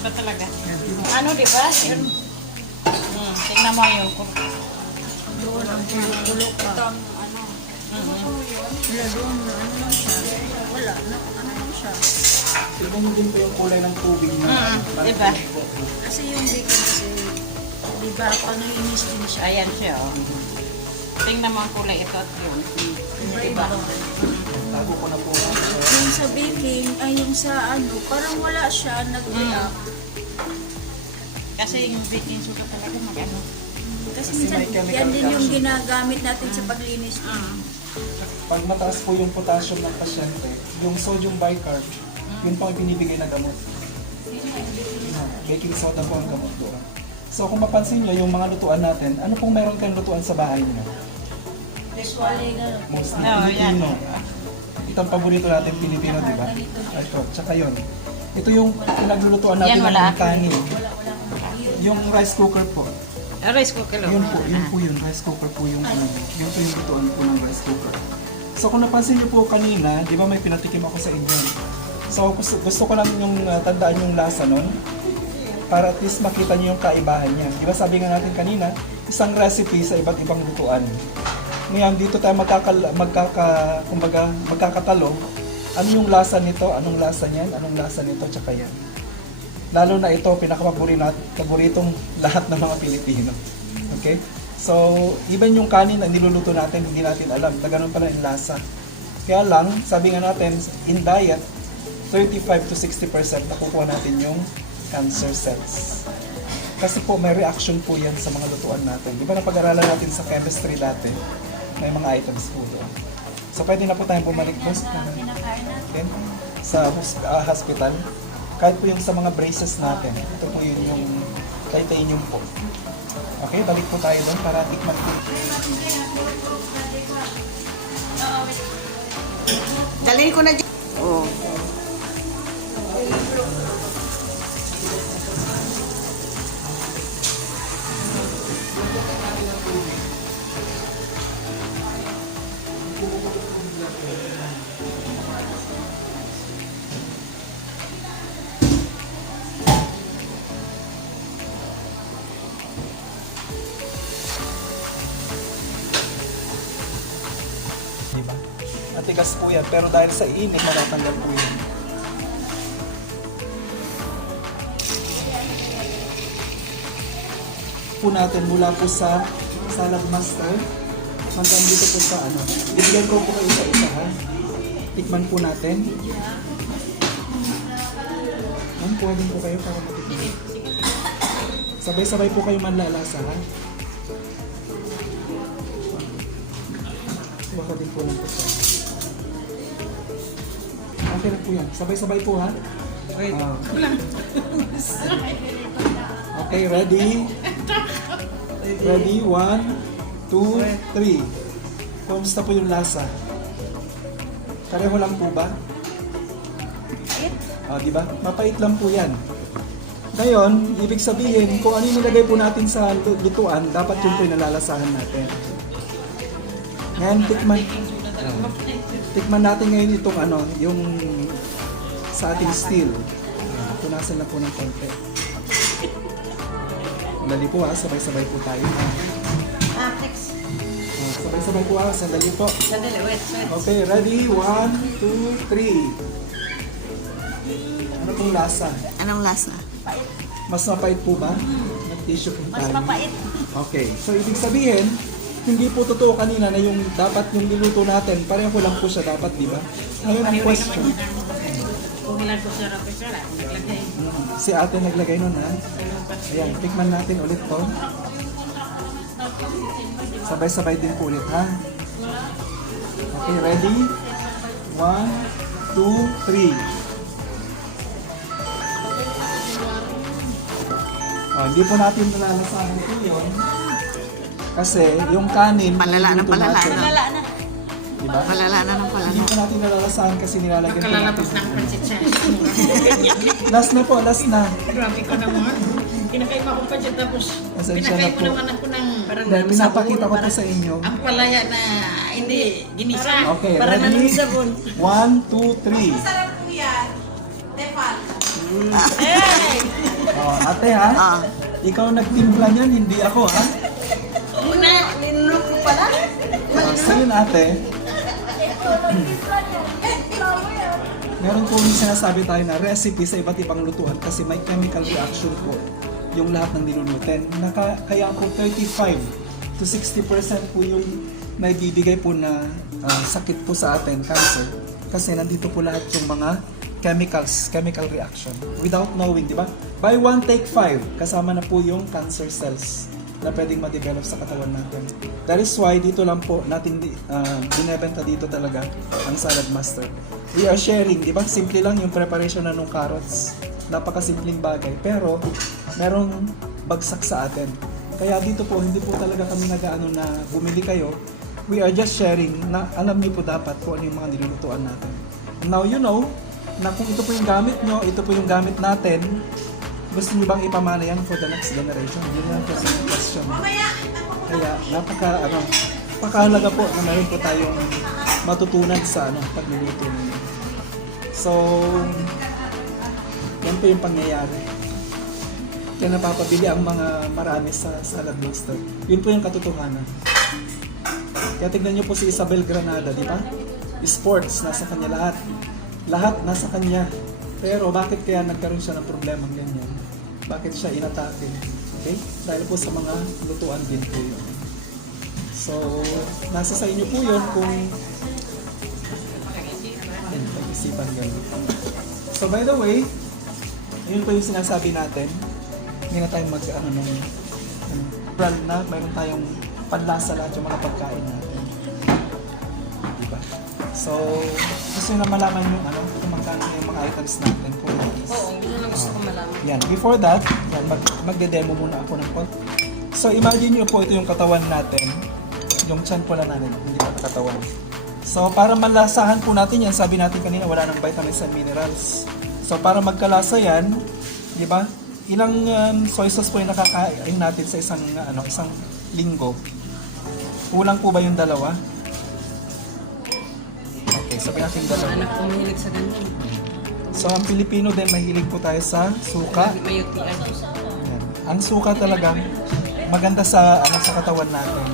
suka talaga. Ano, di ba? Yun. Tingnan mo yung Doon ang pulo pa. Itong ano. Wala doon na ano lang siya. Wala na ano lang siya. Tignan mo din po yung kulay ng tubig na. Diba? Kasi yung bacon kasi, di ba, panglinis din siya. Ayan siya, oh. Tingnan mo ang kulay ito at yun. Iba-iba. Tago ko na po. Yung sa baking, ay yung sa ano, parang wala siya, nag-react. Kasi yung baking soda talaga mag-ano. Kasi Kasi minsan, may chemical yan din yung calcium. ginagamit natin sa paglinis. Pag mataas po yung potassium ng pasyente, yung sodium bicarb, yun po ang binibigay na gamot. Baking soda po ang gamot doon. So kung mapansin nyo, yung mga lutuan natin, ano pong meron kayong lutuan sa bahay nyo? Usually, gano'n. Mostly Oh, yan. Pilipino. Ito ang paborito natin, Pilipino, di ba? Ito, tsaka yun. Ito yung pinaglulutuan natin Yan, wala. ng kanin. Yung rice cooker po. Rice cooker lang. Yun po yun. Rice cooker po yung ano. Yun po yung lutuan po ng rice cooker. So kung napansin niyo po kanina, di ba may pinatikim ako sa inyo? So gusto ko lang yung tandaan yung lasa nun para at least makita niyo yung kaibahan niya. Di ba sabi nga natin kanina, isang recipe sa iba't ibang lutuan. Ngayon dito tayo magkakatalo. Ano yung lasa nito? Anong lasa niyan? Anong lasa nito? Tsaka yan. Lalo na ito, pinakapaboritong lahat ng mga Pilipino. Okay? So, even yung kanin na niluluto natin, hindi natin alam na ganun pala yung lasa. Kaya lang, sabi nga natin, in diet, 35 to 60% nakukuha natin yung cancer cells. Kasi po, may reaction po yan sa mga lutuan natin. Di ba napag-aralan natin sa chemistry dati? May mga items po doon. So, pwede na po tayong bumalik po sa hospital. Kahit po yung sa mga braces natin, ito po yun yung titanium po. Okay, balik po tayo doon para tikman po. Dalhin ko na dyan. Oh. Diba? Matigas po yan, pero dahil sa init, matatanggal po yan. Po natin mula po sa salad master hanggang dito po sa ano. Bibigyan ko po kayo isa-isa ha. Tikman po natin. Yan, kuha din po kayo para matikman. Sabay-sabay po kayo manlalasa ha. Baka din po lang po sa. Okay na po yan. Sabay-sabay po ha. Okay, ready? Ready? 1, 2, 3. Kamusta po yung lasa? Pareho lang po ba? Di ba? Mapait lang po yan. Ngayon, ibig sabihin, kung ano yung nilagay po natin sa lutuan, dapat yun po yung nalalasahan natin. Ngayon, tikman natin ngayon itong ano, yung sa ating steel. Punasan na po ng konti. Sandali po ha, sabay-sabay po tayo ha. Next. Sabay-sabay po ha, sandali po. Sandali, wait. Okay, ready? 1, 2, 3. Ano pong lasa? Anong lasa? Mas mapait po ba? Mag-tissue po tayo. Mas mapait. Okay, so ibig sabihin, hindi po totoo kanina na yung dapat yung niluto natin, pareho lang po siya dapat, di ba? Ngayon ang question. Kung ilan po siya rapis wala, kung naglagay. Si ate naglagay nun ha. Ayan, tikman natin ulit to. Sabay-sabay din po ulit ha. Okay, ready? 1, 2, 3. Hindi po natin nalalasahan ito yun. Kasi yung kanin, Palala na, niluto palala natin, na. Wala na. diba? Palala na ng palala. Hindi po natin nalalasahan kasi nilalagyan po natin. Kalalabas ng pancit siya. Last na po, last na. Grabe ka naman. Kinakaima ko pancit tapos Pasensya na pinakain mo po. naman ako ng parang Dahil pinapakita ko po parang sa inyo. ang palaya na hindi ginisa. Okay, Parang ready? anong sabon. 1, 2, 3. Masarap po yan. Tefal. Hey! Ate ha? Ah. Ikaw nagtimpla niyan, hindi ako ha? Una, linulok ko pala. So yun ate, meron po yung sinasabi tayo na recipe sa iba't ibang lutuan kasi may chemical reaction po yung lahat ng nilulutin. Kaya po 35 to 60% po yung naibibigay po na sakit po sa atin, cancer. Kasi nandito po lahat yung mga chemical reaction. Without knowing, di ba? By one take 5, kasama na po yung cancer cells na pwedeng ma-develop sa katawan natin. That is why dito lang po natin binebenta dito talaga ang Salad Master. We are sharing, di ba? Simple lang yung preparation na nung carrots. Napakasimpleng bagay. Pero, merong bagsak sa atin. Kaya dito po, hindi po talaga kami nag-ano na bumili kayo. We are just sharing na alam niyo po dapat kung ano yung mga nilulutuan natin. Now you know na kung ito po yung gamit nyo, ito po yung gamit natin, gusto niyo bang ipamana yan for the next generation? Yun lang po yung question. Kaya napakahalaga po na mayroon po tayong matutunan sa pagluluto ninyo. So, yan po yung pangyayari. Kaya napapabili ang mga marami sa Salad Master. Yun po yung katotohanan. Kaya tignan niyo po si Isabel Granada, di ba? Sports, nasa kanya lahat. Lahat nasa kanya. Pero bakit kaya nagkaroon siya ng problemang ganyan? Bakit siya inatake? Okay? Dahil po sa mga lutuan din po yun. So, nasa sa inyo po yun kung pag-isipan gano'n. So, by the way, yun po yung sinasabi natin. Hindi na tayong brand na mayroon tayong panlasa lahat yung mga pagkain natin. Diba? So, gusto nyo na malaman yung kung magkano yung mga items natin. Oo, yun lang gusto ko malaman. Yan. Before that, yan, magde-demo muna ako ng konti. So, imagine nyo po ito yung katawan natin. Yung tiyan po lang natin, hindi pa katawan. So, para malasahan po natin yan, sabi natin kanina, wala nang vitamins and minerals. So, para magkalasa yan, di ba? Ilang soy sauce po yung nakakain natin sa isang linggo? Kulang po ba yung dalawa? Okay, sabi natin dalawa. Anak ko mahilig sa ganyan. So, ang Pilipino din, mahilig po tayo sa suka. May UTI. Yan. Ang suka talaga, maganda sa katawan natin.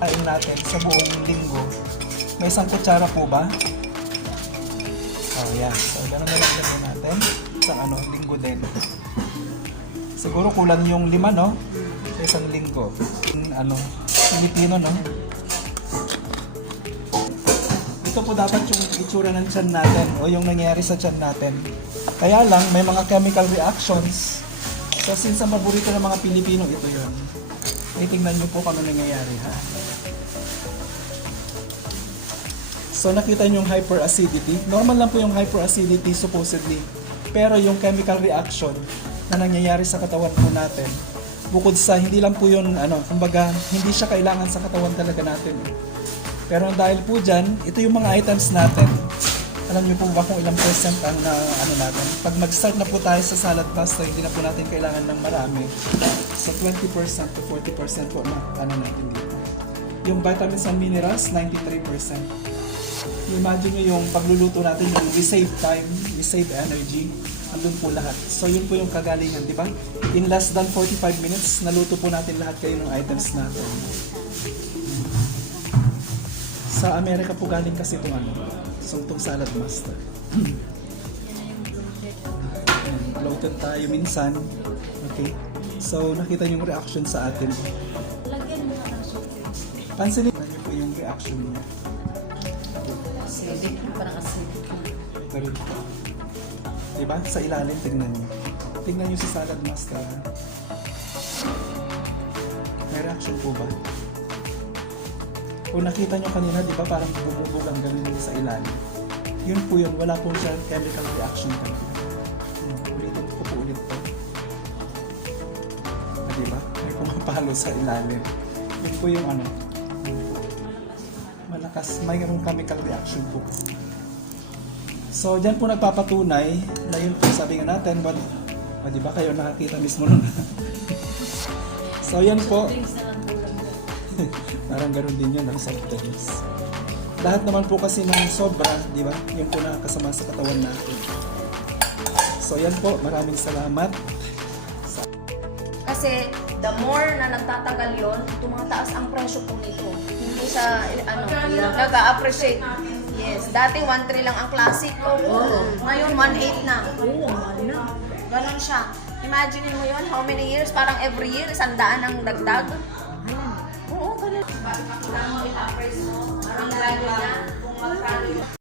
Kain natin sa buong linggo. May isang kutsara po ba? Oh, yan. So, gano'n na lang gawin natin. Isang linggo din. Siguro kulang yung 5, no? Sa isang linggo. Pilipino, no? Ito po dapat yung itsura ng tiyan natin o yung nangyayari sa tiyan natin. Kaya lang, may mga chemical reactions. So, since ang paborito ng mga Pilipino, ito yun. Tingnan nyo po kung ano nangyayari, ha? So, nakita nyo yung hyperacidity. Normal lang po yung hyperacidity, supposedly. Pero yung chemical reaction na nangyayari sa katawan po natin, bukod sa hindi lang po yun, kumbaga, hindi siya kailangan sa katawan talaga natin. Pero dahil po dyan, ito yung mga items natin. Alam niyo po ba kung ilang percent ang natin? Pag mag-start na po tayo sa salad pasta, hindi na po natin kailangan ng marami. So 20% to 40% po na natin dito. Yung vitamins and minerals, 93%. Imagine nyo yung pagluluto natin, yung we save time, we save energy, andun po lahat. So yun po yung kagalingan, di ba? In less than 45 minutes, naluto po natin lahat kayo ng items natin. Sa Amerika po galing kasi itong itong Salad Master. Bloated tayo minsan. Okay? So nakita niyo yung reaction sa atin. Pansinin niyo po yung reaction niya. Acidic, parang acidic. Pero, diba? Sa ilalim, tingnan nyo. Tingnan nyo si Salad Master. May reaction po ba? Kung nakita nyo kanina, diba parang bumubog ang ganun sa ilalim. Yun po yun, wala po siya chemical reaction talaga. Ulitin ko po ulit po. Diba? May pumapalo sa ilalim. Yun po yung malakas, mayroong chemical reaction po. So, dyan po nagpapatunay na yun po sabi nga natin, di ba kayo nakakita mismo nun? So, yan po. Parang ganoon din yun, soft drinks. Lahat naman po kasi ng sobra, di ba? Yung po nakakasama sa katawan natin. So yan po, maraming salamat. Kasi the more na nagtatagal yon, tumataas ang presyo po nito. Hindi siya, nag-a-appreciate. Yes, dati 1.3 lang ang classic. Ngayon 1.8 na. Ganon siya. Imagine mo yon, how many years? Parang every year, 100 ang dagdag. Oo, ganun. Parang i-appraise mo, ang value niya, kung magkano